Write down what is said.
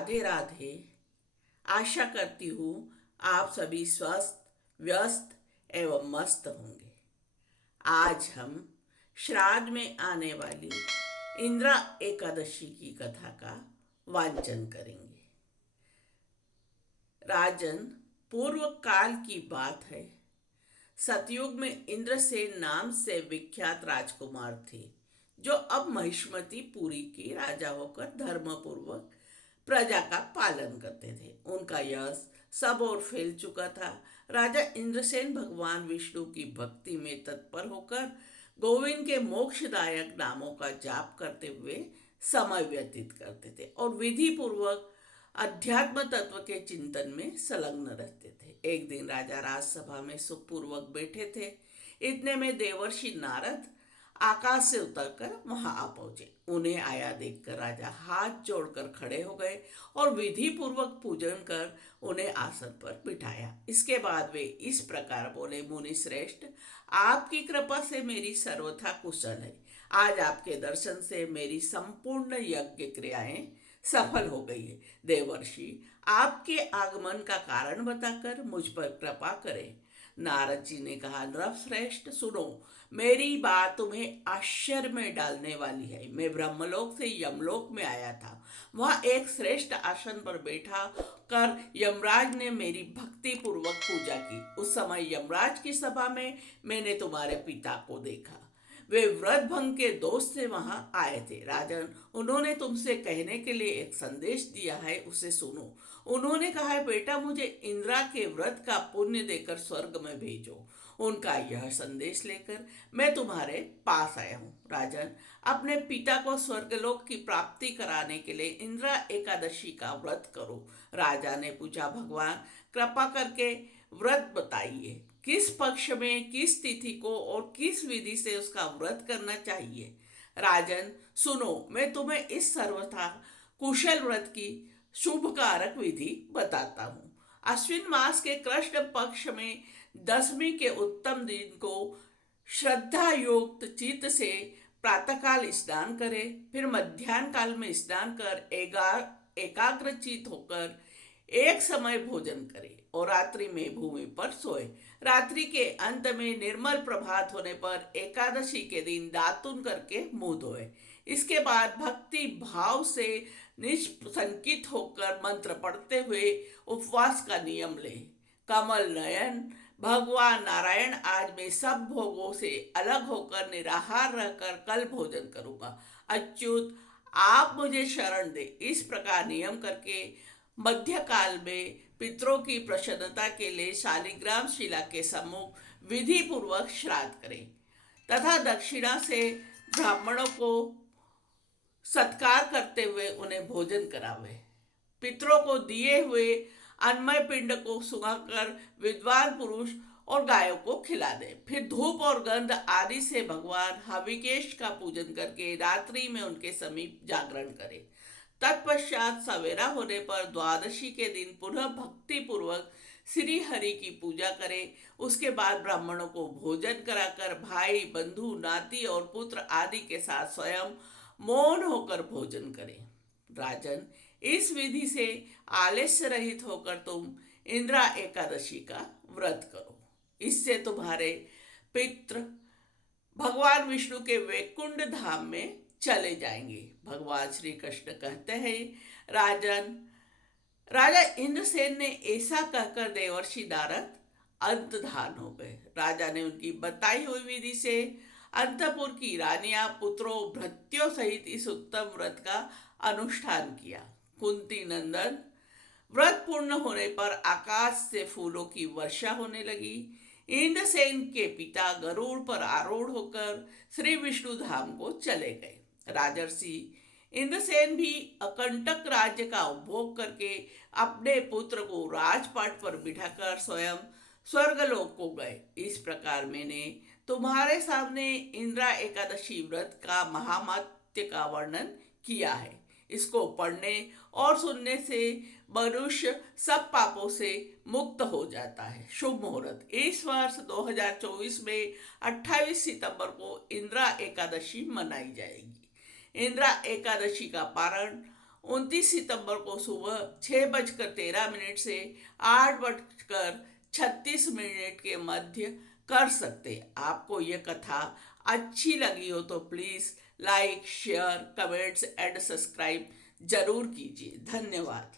राधे राधे। आशा करती हूँ आप सभी स्वस्थ, व्यस्त एवं मस्त होंगे। आज हम श्राद्ध में आने वाली इंदिरा एकादशी की कथा का वांचन करेंगे। राजन, पूर्व काल की बात है। सतयुग में इंद्रसेन नाम से विख्यात राजकुमार थे, जो अब महिष्मतीपुरी के राजा होकर धर्मपूर्वक प्रजा का पालन करते थे। उनका यश सब ओर फैल चुका था। राजा इंद्रसेन भगवान विष्णु की भक्ति में तत्पर होकर गोविंद के मोक्षदायक नामों का जाप करते हुए समय व्यतीत करते थे और विधि पूर्वक अध्यात्म तत्व के चिंतन में संलग्न रहते थे। एक दिन राजा राजसभा में सुखपूर्वक बैठे थे। इतने में देवर्षि नारद आकाश से उतरकर वहां आ पहुंचे। उन्हें आया देखकर राजा हाथ जोड़कर खड़े हो गए और विधि पूर्वक पूजन कर उन्हें आसन पर बिठाया। इसके बाद वे इस प्रकार बोले, मुनि श्रेष्ठ, आपकी कृपा से मेरी सर्वथा कुशल है। आज आपके दर्शन से मेरी संपूर्ण यज्ञ क्रियाएं सफल हो गई है। देवर्षि, आपके आगमन का कारण बताकर मुझ पर कृपा करें। नारद जी ने कहा, नृपश्रेष्ठ सुनो, मेरी बात तुम्हें आश्चर्य में डालने वाली है। मैं ब्रह्मलोक से यमलोक में आया था। वहां एक श्रेष्ठ आसन पर बैठा कर यमराज ने मेरी भक्ति पूर्वक पूजा की। उस समय यमराज की सभा में मैंने तुम्हारे पिता को देखा। वे व्रत भंग के दोष से वहां आए थे। राजन, उन्होंने तुमसे कहने के लिए एक संदेश दिया है, उसे सुनो। उन्होंने कहा है, बेटा, मुझे इंदिरा के व्रत का पुण्य देकर स्वर्ग में भेजो। उनका यह संदेश लेकर मैं तुम्हारे पास आया हूँ। राजन, अपने पिता को स्वर्गलोक की प्राप्ति कराने के लिए इंदिरा एकादशी का व्रत करो। राजा ने पूछा, भगवान, कृपा करके व्रत बताइए। किस पक्ष में, किस तिथि को और किस विधि से उसका व्रत करना चाहिए? राजन, सुनो, मैं तुम्हें इस सर्वथा कुशल व्रत की शुभ कारक विधि बताता हूँ। अश्विन मास के कृष्ण पक्ष में दसवीं के उत्तम दिन को श्रद्धा युक्त चित्त से प्रातःकाल स्नान करें। फिर मध्यान्ह काल में स्नान कर एकाग्रचित होकर एक समय भोजन करे और रात्रि में भूमि पर सोए। रात्रि के अंत में निर्मल प्रभात होने पर एकादशी के दिन दातुन करके मुंह धोए। इसके बाद भक्ति भाव से निष्संकित होकर मंत्र पढ़ते हुए उपवास का नियम ले। कमल नयन भगवान नारायण, आज मैं सब भोगों से अलग होकर निराहार रहकर कल भोजन करूंगा। अच्युत, आप मुझे शरण दे। इस प्रकार नियम करके मध्यकाल में पितरों की प्रसन्नता के लिए शालिग्राम शिला के सम्मुख विधि पूर्वक श्राद्ध करें तथा दक्षिणा से ब्राह्मणों को सत्कार करते हुए उन्हें भोजन करावे। पितरों को दिए हुए अन्नमय पिंड को सुखाकर विद्वान पुरुष और गायों को खिला दे। फिर धूप और गंध आदि से भगवान हविकेश का पूजन करके रात्रि में उनके समीप जागरण करे। तत्पश्चात सवेरा होने पर द्वादशी के दिन पुनः भक्ति पूर्वक श्री हरि की पूजा करें। उसके बाद ब्राह्मणों को भोजन कराकर भाई, बंधु, नाती और पुत्र आदि के साथ स्वयं मौन होकर भोजन करें। राजन, इस विधि से आलस्य रहित होकर तुम इंदिरा एकादशी का व्रत करो। इससे तुम्हारे पितृ भगवान विष्णु के वैकुंठ धाम में चले जाएंगे। भगवान श्री कृष्ण कहते हैं, राजन, राजा इंद्रसेन ने ऐसा कहकर देवर्षि नारद अंतर्धान हो गए। राजा ने उनकी बताई हुई विधि से अंतपुर की रानियां, पुत्रों, भृत्यों सहित इस उत्तम व्रत का अनुष्ठान किया। कुंती नंदन, व्रत पूर्ण होने पर आकाश से फूलों की वर्षा होने लगी। इंद्रसेन के पिता गरुड़ पर आरूढ़ होकर श्री विष्णु धाम को चले गए। राजर्षि इंद्रसेन भी अकंटक राज्य का उपभोग करके अपने पुत्र को राजपाट पर बिठाकर स्वयं स्वर्गलोक को गए। इस प्रकार मैंने तुम्हारे सामने इंदिरा एकादशी व्रत का महामात्य का वर्णन किया है। इसको पढ़ने और सुनने से मनुष्य सब पापों से मुक्त हो जाता है। शुभ मुहूर्त, इस वर्ष 2024 में 28 सितंबर को इंदिरा एकादशी मनाई जाएगी। इंदिरा एकादशी का पारण 29 सितंबर को सुबह 6:13 से 8:36 के मध्य कर सकते। आपको ये कथा अच्छी लगी हो तो please like, share, comments and subscribe जरूर कीजिए। धन्यवाद।